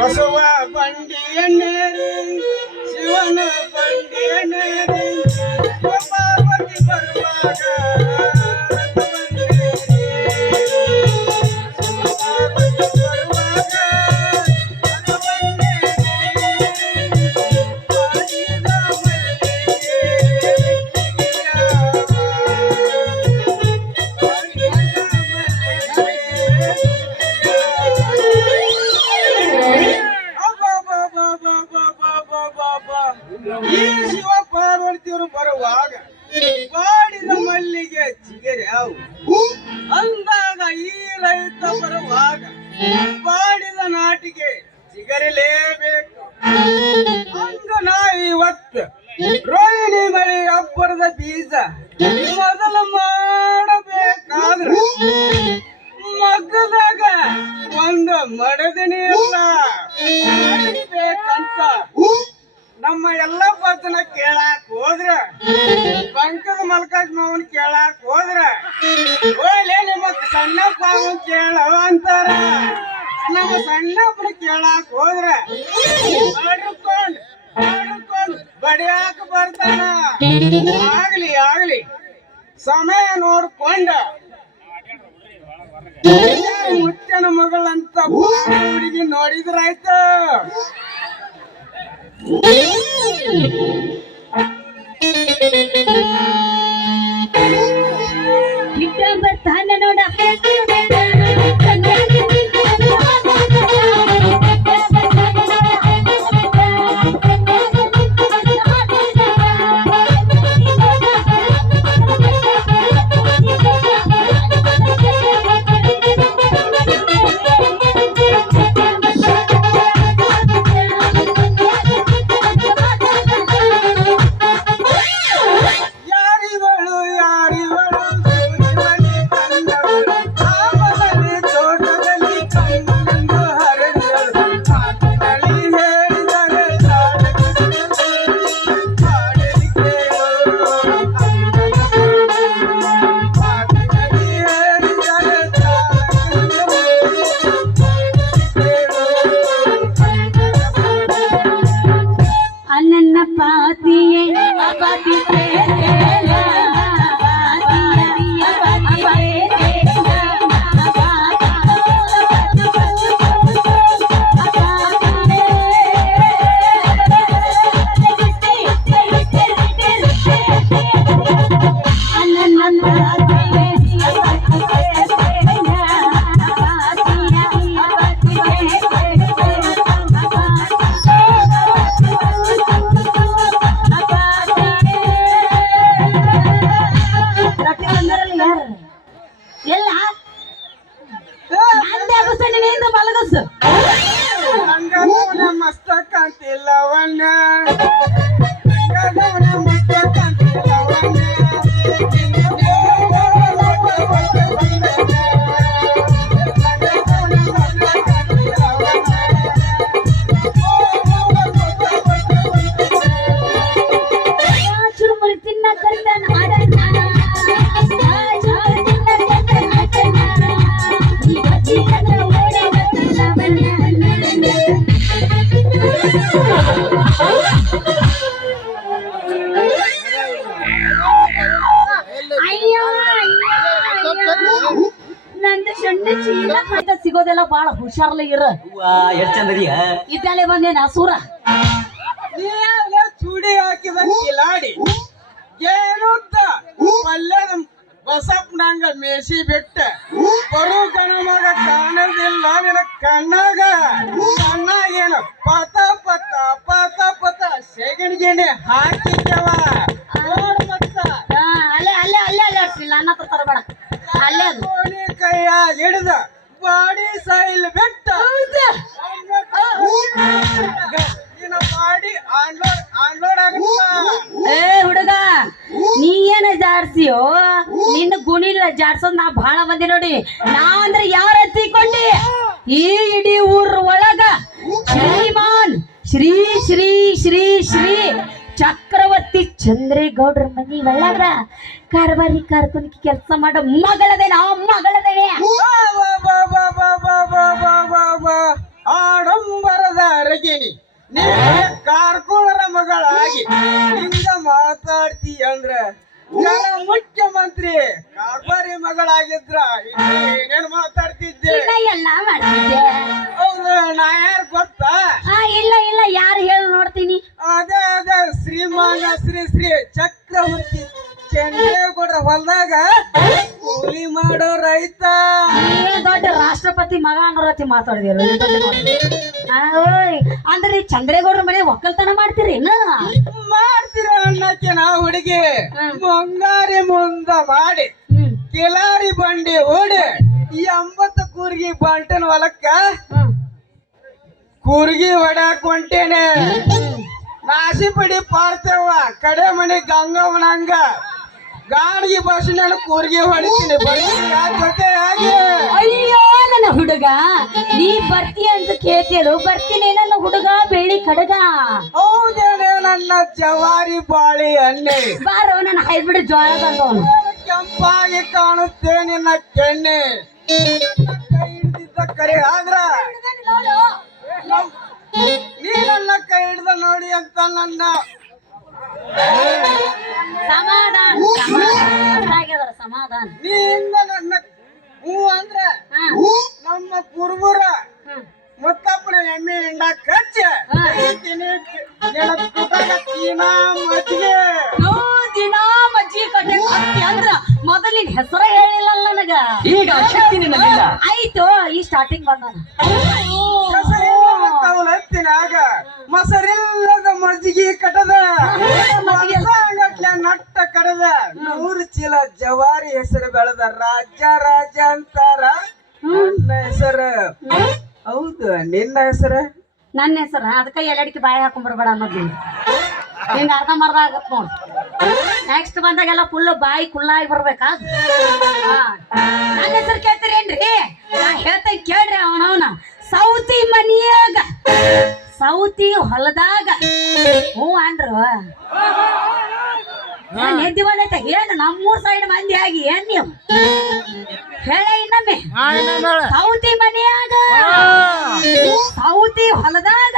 ಬಸವ ಬಂಡಿಯ ನೇರಿ ಶಿವನ ಬಂಡಿಯ ನೇರಿ ಬರುವಾಗ ಬರುವಾಗ ಬಾಡಿದ ಮಲ್ಲಿಗೆ ಚಿಗರೆ ಅವು. ಅಂದಾಗ ಈ ರೈತ ಬರುವಾಗ ಬಾಡಿದ ನಾಟಿಗೆ ಚಿಗರಿಲೇಬೇಕು ಅಂದು ನಾ ಇವತ್ತು ರೋಹಿಣಿ ಮಳಿ ಅಬ್ಬರದ ಬೀಜ ಮೊದಲು ಮಾಡಬೇಕಾದ್ರ. ಆಗ್ಲಿ ಆಗ್ಲಿ. ಸಮಯ ನೋಡ್ಕೊಂಡ. ಮುತ್ತನ ಮಗಳಂತ ಹುಡುಗಿ ನೋಡಿದ್ರಾಯ್ತ. ಇಟ್ಟ everybody. Master Cantilla, one night. ಸಿಗೋದೆಲ್ಲ ಬಾಳ ಹುಷಾರ್ಲಿ ಇರ. ಎಷ್ಟ್ ಚಂದದಿಯ ಇದ್ದಲ್ಲೇ ಬಂದೇನ ಸೂರ? ಚೂಡಿ ಹಾಕಿದ ಕಿಲಾಡಿ ಏನುತ್ತ ಪಲ್ಯದ ಬಸಪ್ಪನಂಗ ಮೇಸಿ ಬಿಟ್ಟ. ಬರು ಗಣ ಮಗ ಕಾಣದಿಲ್ಲ ನಿನ್ನ ಕಣ್ಣಾಗ. ಕಣ್ಣಾಗೇನು ಪತ ಪತ ಪತ ಪತ ಸೆಗಣಿಗೆನೆ ಹಾಕಿದ್ದವ. ನೋಡು ಮತ್ತ. ಅಲ್ಲೇ ಅಲ್ಲೇ ಅಲ್ಲೇ ಅಲ್ಲೇ ಹತ್ರ ತರಬೇಡ ಅಲ್ಲೇ ಅದು. ಕೋಣಿ ಕೈಯಾಗ ಬಾಡಿ ಸೈಲ್ ಬಿಟ್ಟ. ನಿನ್ನ ಬಾಡಿ ಆನ್ಲೋಡ್ ಆನ್ಲೋಡ್ ಆಗುತ್ತ? ಏ ಹುಡುಗ ನೀ ಏನ ಜಾರ್ಸಿಯೋ ನಿನ್ನ ಗುಣಿಲ್ಲ ಜಾಡ್ಸೋದ್ ನಾ ಬಹಳ ಮಂದಿ ನೋಡಿ. ನಾ ಅಂದ್ರೆ ಯಾರ ಕೊಟ್ಟಿ ಈ ಇಡೀ ಊರ್ ಒಳಗ ಶ್ರೀಮಾನ್ ಶ್ರೀ ಶ್ರೀ ಶ್ರೀ ಶ್ರೀ ಚಕ್ರವರ್ತಿ ಚಂದ್ರೇಗೌಡ್ರ ಮನಿ ಒಳಗ ಕಾರ್ಬಾರಿ ಕಾರ್ಕೊನಿಗೆ ಕೆಲಸ ಮಾಡೋ ಬಾ ನಾ ಮಗಳದೆ ಆಡಂಬರದ ಅರಗಿನಿ ನೀ ಕಾರ್ಕೋಳರ ಮಗಳಾಗಿ ನಿಂದ ಮಾತಾಡ್ತಿ ಅಂದ್ರ ನನ್ನ ಮುಖ್ಯಮಂತ್ರಿ ಕಾರ್ಬಾರಿ ಮಗಳಾಗಿದ್ರ ಏನೇನ್ ಮಾತಾಡ್ತಿದ್ದೆ ಎಲ್ಲಾ ಮಾಡ್ತಿದ್ದೆ ಹೌದು ನಾ ಯಾರು ಗೊತ್ತಾ ಇಲ್ಲ ಇಲ್ಲ ಯಾರು ಹೇಳಿ ನೋಡ್ತೀನಿ ಅದೇ ಅದೇ ಶ್ರೀಮಾನ ಶ್ರೀ ಶ್ರೀ ಚಕ್ರವರ್ತಿ ಚಂದ್ರ ಹೊಲ್ದಾಗ ಕೂಲಿ ಮಾಡೋ ರೈತ. ದೊಡ್ಡ ರಾಷ್ಟ್ರಪತಿ ಮಗ ಅನ್ನೋರತಿ ಮಾತಾಡಿದ್ರು ಅಂದ್ರೆ ಚಂದ್ರೇಗೌಡರ ಮನೆ ಒಕ್ಕಲ್ತನ ಮಾಡ್ತೀರಿ ಮಾಡ್ತೀರ ಅನ್ನಕ್ಕೆ ನಾ ಹುಡುಗಿ? ಮುಂಗಾರಿ ಮುಂದ ಮಾಡಿ ಕಿಲಾರಿ ಬಂಡಿ ಓಡಿ ಎಂಬತ್ತು ಕೂರ್ಗಿ ಬಂಟನ್ ಹೊಲಕ್ಕ ಕೂರ್ಗಿ ಹೊಡ್ಯಾಕ್ ಹೊಂಟೇನೆ. ನಾಸಿ ಪಡಿ ಪಾರ್ತೇವ ಕಡೆ ಮನೆ ಗಂಗವನಂಗ ಗಾಡಿಗೆ ಬಸ್ಸಿನಲ್ಲಿ ಕೂರ್ಗೆ ಹೊಡಿತೀನಿ. ಅಯ್ಯೋ ನನ್ನ ಹುಡುಗ ನೀ ಬರ್ತೀಯ ಅಂತ ಕೇಳ್ತಿಯಲು ಬರ್ತೀನಿ ನನ್ನ ಹುಡುಗ ಬೆಳಿ ಕಡಗ. ಹೌದೇನೆ ನನ್ನ ಜವಾರಿ ಬಾಳಿ ಅನ್ನೆ ಬಾರೋ ನನ್ನ ಹೈಬ್ರಿಡ್ ಜ್ವಾಳ ಬಂದವನು. ಕೆಂಪಾಗಿ ಕಾಣುತ್ತೆ ನಿನ್ನ ಕೆಣ್ಣೆ. ಕೈ ಹಿಡಿದಿದ್ದ ಕರೆ ಆದ್ರ ನೀ ನನ್ನ ಕೈ ಹಿಡ್ದ ನೋಡಿ ಅಂತ ನನ್ನ ಸಮಾಧಾನ ಸಮಾಧಾನ ನನ್ನ ಹೂ ಅಂದ್ರ ಹಾ. ನಮ್ಮ ಕುರುಬರ. ಹ್ಮ್ ಮುತ್ತಪ್ಪನ ಎಮ್ಮೆ ಹಿಂಡ ಕಚ್ಚ. ಹಾ. ತೀನಾ ಮಜ್ಜಿಗೆ. ಯೋ, ದಿನಾ ಮಜ್ಜಿಗೆ ಅಂದ್ರ ಮೊದಲಿನ ಹೆಸರ ಹೇಳಿಲ್ಲ ನನಗ. ಈಗ ಶಕ್ತಿ ನಿನ್ನಲ್ಲಿಲ್ಲ ಆಯ್ತು ಈ ಸ್ಟಾರ್ಟಿಂಗ್ ಬಂದನ. ಮೊಸರಿಲ್ಲದ ಮಜ್ಜಿಗೆ ಕಟದ ನಟ್ಟ ಕಡದ. ನೂರು ಚೀಲ ಜವಾರಿ ಹೆಸರು ಬೆಳೆದ ರಾಜ ರಾಜ ಅಂತಾರ ನನ್ನ ಹೆಸರು. ಹೌದು ನಿನ್ನ ಹೆಸರ? ನನ್ನ ಹೆಸರ. ಅದಕ್ಕೆ ಎಲ್ಲಡಿಕೆ ಬಾಯಿ ಹಾಕೊಂಡ್ಬರ್ಬೇಡ ಮೊದ್ಲು ಹಿಂಗ ಅರ್ಧ ಮರ್ಧ ಆಗತ್ ನೋಡ್. ನೆಕ್ಸ್ಟ್ ಬಂದಾಗೆಲ್ಲ ಫುಲ್ ಬಾಯಿ ಕುಳ್ಳಾಗಿ ಬರ್ಬೇಕಾ. ನನ್ನ ಹೆಸರು ಕೇಳ್ತೀರೇನ್ರಿ? ನಾ ಹೇಳ್ತೇನೆ ಕೇಳ್ರಿ ಅವನವನ. ಸೌತಿ ಮನಿಯಾಗ. ಸೌತಿ ಹೊಲದಾಗ ನೆದ್ದಿ ಬಂದೈತೆ ಏನು ನಮ್ಮೂರ್ ಸೈಡ್ ಮಂದಿ ಆಗಿ? ಏನ್ ನೀವು? ಹೇಳ ಇನ್ನೊಮ್ಮೆ. ಸೌತಿ ಮನೆಯಾಗ. ಸೌತಿ ಹೊಲದಾಗ.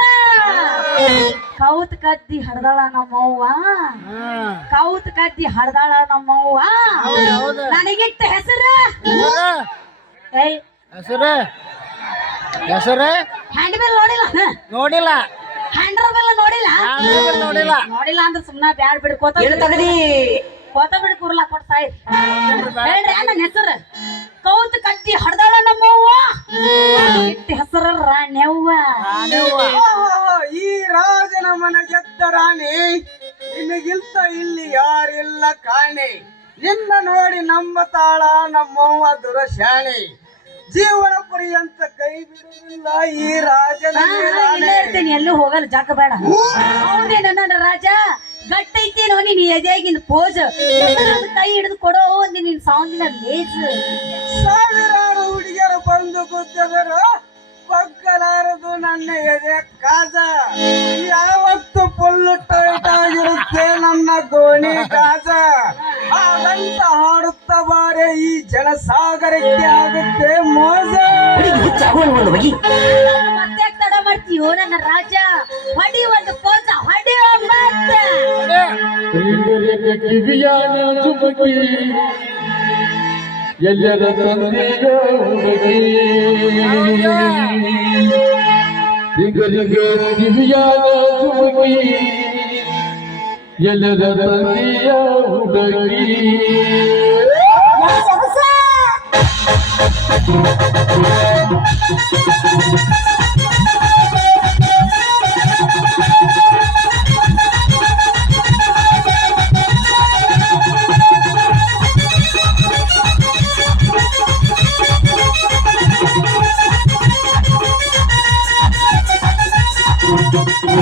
ಕೌತ್ ಕದ್ದಿ ಹಡ್ದಾಳ ನಮ್ಮವ್ವ. ಕೌತ್ ಕದ್ದಿ ಹಡ್ದಾಳ ನಮ್ಮವ್ವ. ನನಗಿಟ್ಟ ಹೆಸರು? ಹೆಸರು? ಹೆಸರು? ಹ್ಯಾಂಡ್ ಬಿಲ್ ನೋಡಿಲ್ಲ? ನೋಡಿಲ್ಲ. ಹ್ಯಾಂಡ್ರ ಬಿಲ್ ನೋಡಿಲ್ಲ ನೋಡಿಲ್ಲ. ನೋಡಿಲ್ಲ ಅಂದ್ರೆ ಸುಮ್ಮನೆ ಬ್ಯಾಡ್ ಬಿಡ್. ಕೋತ ತಗದಿ? ಕೋತ ಬಿಡ್ ಕುರ್ಲಾ ಕೊಟ್ ಸಾಯ್. ಹೇಳ್ರಿ ನನ್ನ ಹೆಸರು. ಕೌತ್ ಕದ್ದಿ ಹಡ್ದಾಳ ನಮ್ಮವ್ವ. ಇಟ್ಟು ಹೆಸರ ರಾಣ್ಯವ್ವ ಓಹೋ, ಈ ರಾಜನ ಮನ ಗೆದ್ದ ರಾಣಿ. ನಿನಗಿಲ್ತ ಇಲ್ಲಿ ಯಾರಿಲ್ಲ ಕಾಣಿ. ನಿನ್ನ ನೋಡಿ ನಂಬತಾಳ ನಮ್ಮವ್ವ ದುರಶಾಣಿ. ಜೀವನ ಪರ್ಯಂತ ಈ ರಾಜನ ಹಾ, ಇಲ್ಲೇ ಇರ್ತೀನಿ ಎಲ್ಲೂ ಹೋಗಲ್ಲ ಜಾಕ ಬೇಡ. ನನ್ನ ರಾಜ ಗಟ್ಟೈತೇನೋ ನೀನ್ ಎದೆಯಾಗಿನ ಪೋಜ್ ಕೈ ಹಿಡಿದು ಕೊಡೋ ನಿನ್ ಸಾಂಗಿನ ಲೇಸ್ ಸಾವಿರಾರು ಹುಡುಗಿಯರು ಬಂದು ಕೂತಿದ್ರು ಬಗ್ಗಲಾರದು ನನ್ನ ಎದೆ ಕಾಜ. ಯಾವತ್ತು ಫುಲ್ಲು ಟೈಟ್ ಆಗಿರುತ್ತೆ ನನ್ನ ಗೋಣಿ ಕಾಜ. ಹಾಗಂತ ಹಾಡುತ್ತ ಬಾರೆ ಈ ಜನಸಾಗರಕ್ಕೆ ಆಗುತ್ತೆ ಮೋಸ ಮತ್ತೆ ತಡ ಮಾಡ್ತೀಯೋ ನನ್ನ ರಾಜ ಹೊಡಿ ಒಂದು ಪೋಜ ಹೊಡಿಯೋ ಮತ್ತೆ ಕಿವಿಯಾನ ಚುಮಕಿ ಎಲ್ಲರ ತಂದೆಯ ಹುಡುಗಿ ದಿಗರಿಗೆ ಕಿವಿಯಾನ ಚುಮಕಿ ಎಲ್ಲರ ತಂದೆಯ ಹುಡುಗಿ ದಿಗರಿಗೆ ಕಿವಿಯಾನ